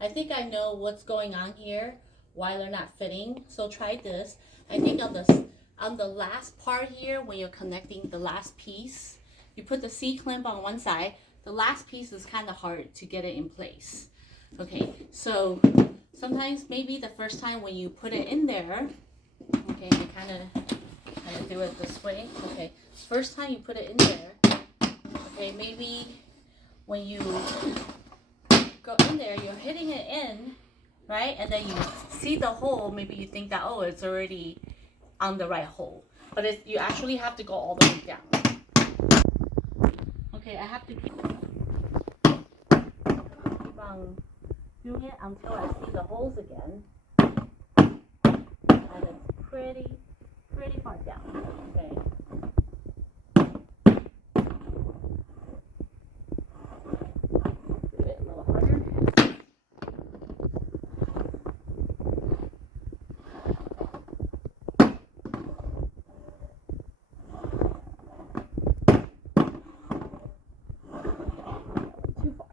I think I know what's going on here, why they're not fitting. So try this. I think on the last part here, when you're connecting the last piece, you put the C-clamp on one side. The last piece is kind of hard to get it in place. Okay, so sometimes maybe the first time when you put it in there, okay, I kind of do it this way. Okay, first time you put it in there, okay, maybe when you go in there, you're hitting it in, right? And then you see the hole, maybe you think that, oh, it's already on the right hole. But you actually have to go all the way down. Okay, I have to keep on doing it until I see the holes again. And it's pretty far down, okay? Do it a little harder. Too far.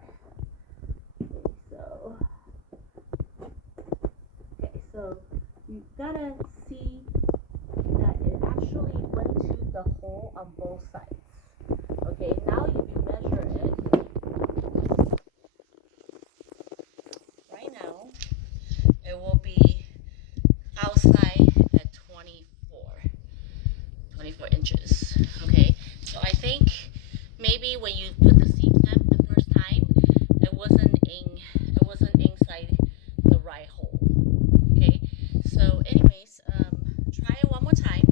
So you gotta see that it actually went to the hole on both sides. Okay, now if you measure it, right now, it will be outside at 24 inches. Okay, so I think maybe when you put the C-clamp the first time, it wasn't inside the right hole. Okay, so anyways, try it one more time.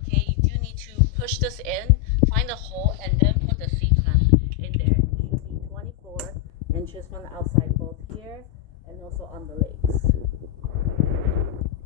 Okay, you do need to push this in, find a hole, and then put the C-clamp in there. It should be 24 inches from the outside, both here and also on the legs.